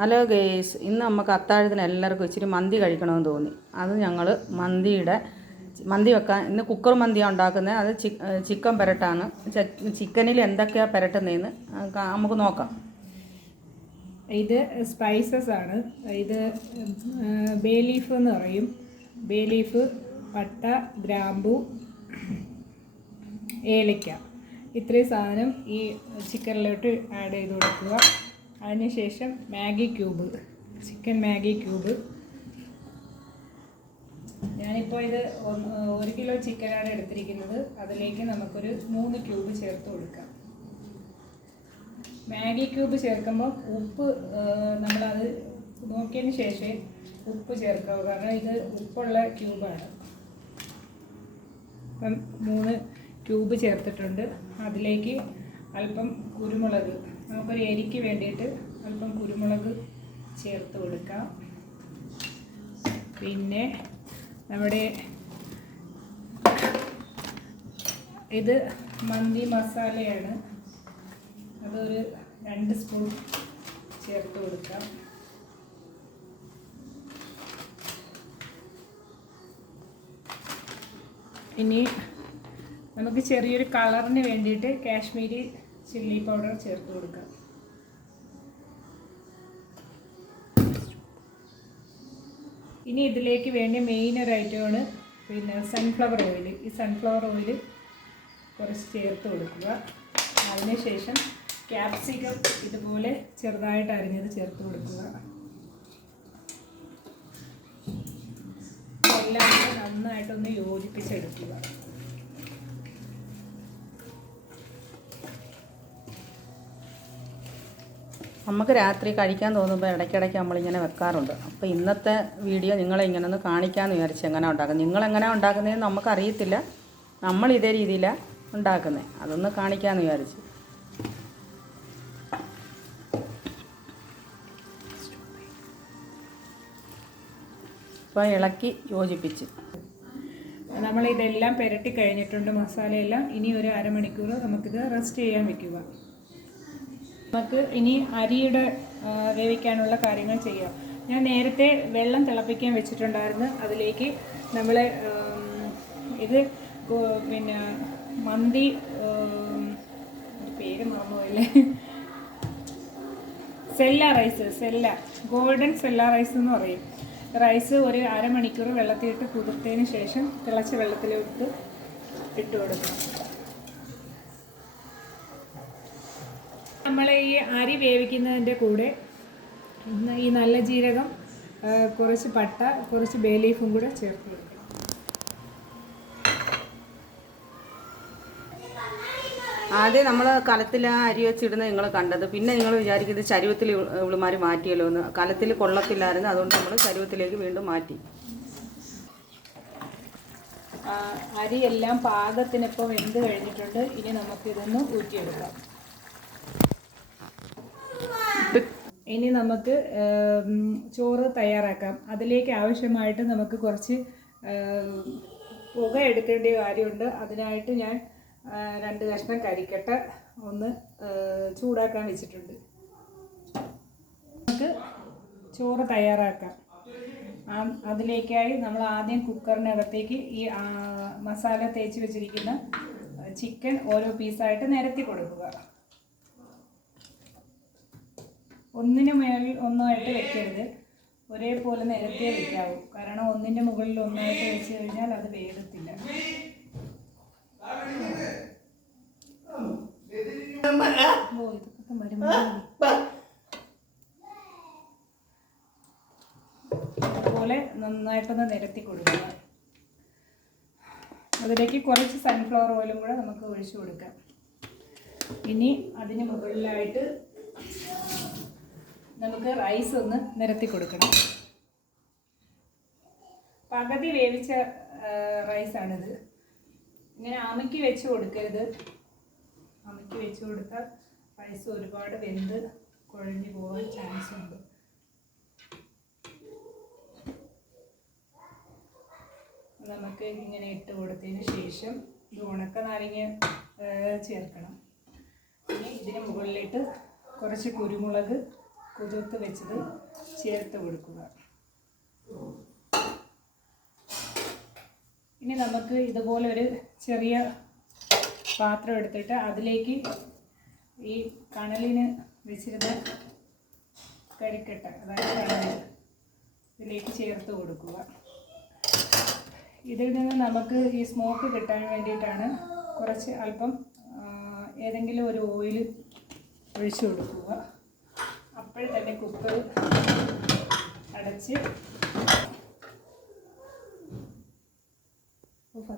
Hello guys, ഇന്ന് നമുക്ക് അത്താഴത്തിന് എല്ലാവർക്കും ഇച്ചിരി മന്തി കഴിക്കണമെന്ന് തോന്നി. അത് ഞങ്ങൾ മന്തി വെക്കാൻ ഇന്ന് കുക്കർ മന്തിയാണ് ഉണ്ടാക്കുന്നത്. അത് ചിക്കൻ പെരട്ടാണ്. ചിക്കനിൽ എന്തൊക്കെയാണ് പെരട്ടുന്നതെന്ന് നമുക്ക് നോക്കാം. ഇത് സ്പൈസസ് ആണ്. ഇത് ബേ ലീഫ് എന്ന് പറയും. ബേ ലീഫ്, പട്ട, ഗ്രാമ്പു, ഏലക്ക, ഇത്രയും സാധനം ഈ ചിക്കനിലോട്ട് ആഡ് ചെയ്ത് കൊടുക്കുക. അതിനുശേഷം Maggi cube, chicken Maggi cube. ഞാനിപ്പോൾ ഇത് 1 കിലോ ചിക്കനാണ് എടുത്തിരിക്കുന്നത്. അതിലേക്ക് നമുക്കൊരു 3 ക്യൂബ് ചേർത്ത് കൊടുക്കാം. മാഗി ക്യൂബ് ചേർക്കുമ്പോൾ ഉപ്പ് നമ്മളത് നോക്കിയതിന് ശേഷം ഉപ്പ് ചേർക്കുക, കാരണം ഇത് ഉപ്പുള്ള ക്യൂബാണ്. അപ്പം 3 ക്യൂബ് ചേർത്തിട്ടുണ്ട്. അതിലേക്ക് അല്പം കുരുമുളക്, നമുക്കൊരു എരിക്ക് വേണ്ടിയിട്ട് അല്പം കുരുമുളക് ചേർത്ത് കൊടുക്കാം. പിന്നെ നമ്മുടെ ഇത് മന്തി മസാലയാണ്, അതൊരു 2 സ്പൂൺ ചേർത്ത് കൊടുക്കാം. ഇനി നമുക്ക് ചെറിയൊരു കളറിന് വേണ്ടിയിട്ട് കാശ്മീരി ചില്ലി പൗഡർ ചേർത്ത് കൊടുക്കാം. ഇനി ഇതിലേക്ക് വേണ്ട മെയിൻ ഒരു ഐറ്റമാണ് പിന്നെ സൺഫ്ലവർ ഓയിൽ. ഈ സൺഫ്ലവർ ഓയിൽ കുറച്ച് ചേർത്ത് കൊടുക്കുക. അതിനുശേഷം ക്യാപ്സിക്കം ഇതുപോലെ ചെറുതായിട്ട് അരിഞ്ഞത് ചേർത്ത് കൊടുക്കുക. എല്ലാം നന്നായിട്ടൊന്ന് യോജിപ്പിച്ചെടുക്കുക. നമുക്ക് രാത്രി കഴിക്കാൻ തോന്നുമ്പോൾ ഇടയ്ക്കിടയ്ക്ക് നമ്മളിങ്ങനെ വെക്കാറുണ്ട്. അപ്പോൾ ഇന്നത്തെ വീഡിയോ നിങ്ങളെ ഇങ്ങനെ ഒന്ന് കാണിക്കാമെന്ന് വിചാരിച്ച് എങ്ങനെ ഉണ്ടാക്കുന്നത്. നിങ്ങളെങ്ങനെ ഉണ്ടാക്കുന്നതെന്ന് നമുക്കറിയത്തില്ല. നമ്മൾ ഇതേ രീതിയിലാണ് ഉണ്ടാക്കുന്നത്. അതൊന്ന് കാണിക്കാമെന്ന് വിചാരിച്ച്. ഇപ്പോൾ ഇളക്കി യോജിപ്പിച്ച് നമ്മളിതെല്ലാം പുരട്ടി കഴിഞ്ഞിട്ടുണ്ട്, മസാലയെല്ലാം. ഇനി ഒരു അരമണിക്കൂർ നമുക്കിത് റെസ്റ്റ് ചെയ്യാൻ വെക്കുക. നമുക്ക് ഇനി അരിയുടെ വേവിക്കാനുള്ള കാര്യങ്ങൾ ചെയ്യാം. ഞാൻ നേരത്തെ വെള്ളം തിളപ്പിക്കാൻ വെച്ചിട്ടുണ്ടായിരുന്നു. അതിലേക്ക് നമ്മൾ ഇത് പിന്നെ മന്തി പേര് മറന്നുപോയില്ലേ, ഗോൾഡൻ സെല്ല റൈസ് എന്ന് പറയും. റൈസ് ഒരു അരമണിക്കൂർ വെള്ളത്തിലിട്ട് കുതിർത്തതിന് ശേഷം തിളച്ച വെള്ളത്തിലിട്ട് ഇട്ട് കൊടുക്കണം. നമ്മൾ ഈ അരി വേവിക്കുന്നതിൻ്റെ കൂടെ ഈ നല്ല ജീരകം, കുറച്ച് പട്ട, കുറച്ച് ബേ ലീഫും കൂടെ ചേർത്ത് കൊടുക്കണം. ആദ്യം നമ്മൾ കലത്തിൽ ആ അരി വെച്ചിടുന്നത് നിങ്ങൾ കണ്ടത്. പിന്നെ നിങ്ങൾ വിചാരിക്കുന്നത് ചരുവത്തിൽ ഇവളുമാർ മാറ്റിയല്ലോ എന്ന്. കലത്തിൽ കൊള്ളത്തില്ലായിരുന്നു, അതുകൊണ്ട് നമ്മൾ ചരുവത്തിലേക്ക് വീണ്ടും മാറ്റി. അരി എല്ലാം പാകത്തിനിപ്പോൾ വെന്ത് കഴിഞ്ഞിട്ടുണ്ട്. ഇനി നമുക്കിതൊന്ന് ഊറ്റിയെടുക്കാം. ഇനി നമുക്ക് ചോറ് തയ്യാറാക്കാം. അതിലേക്ക് ആവശ്യമായിട്ട് നമുക്ക് കുറച്ച് പുക എടുക്കേണ്ട കാര്യമുണ്ട്. അതിനായിട്ട് ഞാൻ 2 കഷ്ണം കരിക്കട്ട ഒന്ന് ചൂടാക്കാൻ വെച്ചിട്ടുണ്ട്. നമുക്ക് ചോറ് തയ്യാറാക്കാം. അതിലേക്കായി നമ്മൾ ആദ്യം കുക്കറിനകത്തേക്ക് ഈ മസാല തേച്ച് വെച്ചിരിക്കുന്ന ചിക്കൻ ഓരോ പീസായിട്ട് നിരത്തി കൊടുക്കുക. ഒന്നിന് മേളിൽ ഒന്നായിട്ട് വെക്കരുത്, ഒരേപോലെ നിരത്തിയേ വെക്കാവൂ. കാരണം ഒന്നിൻ്റെ മുകളിൽ ഒന്നായിട്ട് വെച്ച് കഴിഞ്ഞാൽ അത് വേഗത്തില്ല. അതുപോലെ നന്നായിട്ടൊന്ന് നിരത്തി കൊടുക്കുക. അതിലേക്ക് കുറച്ച് സൺഫ്ലവർ ഓയിലും കൂടെ നമുക്ക് ഒഴിച്ചു കൊടുക്കാം. ഇനി അതിന് മുകളിലായിട്ട് നമുക്ക് റൈസ് ഒന്ന് നിരത്തി കൊടുക്കണം. പകുതി വേവിച്ച റൈസാണിത്. ഇങ്ങനെ അമുക്കി വെച്ച് കൊടുക്കരുത്. അമുക്കി വെച്ച് കൊടുത്താൽ റൈസ് ഒരുപാട് വെന്ത് കുഴഞ്ഞു പോകാൻ ചാൻസ് ഉണ്ട്. നമുക്ക് ഇങ്ങനെ ഇട്ട് കൊടുത്തതിന് ശേഷം ഇത് ഉണക്ക നാരങ്ങ ചേർക്കണം. ഇനി ഇതിന് മുകളിലിട്ട് കുറച്ച് കുരുമുളക് കുതിർത്ത് വെച്ചത് ചേർത്ത് കൊടുക്കുക. ഇനി നമുക്ക് ഇതുപോലെ ഒരു ചെറിയ പാത്രം എടുത്തിട്ട് അതിലേക്ക് ഈ കണലിന് വെച്ചിരുന്ന കരിക്കട്ട, അതായത് കണൽ, ഇതിലേക്ക് ചേർത്ത് കൊടുക്കുക. ഇതിൽ നിന്ന് നമുക്ക് ഈ സ്മോക്ക് കിട്ടാൻ വേണ്ടിയിട്ടാണ് കുറച്ച് അല്പം ഏതെങ്കിലും ഒരു ഓയിൽ ഒഴിച്ചു കൊടുക്കുക. അപ്പോൾ തന്നെ കുക്കർ അടച്ച്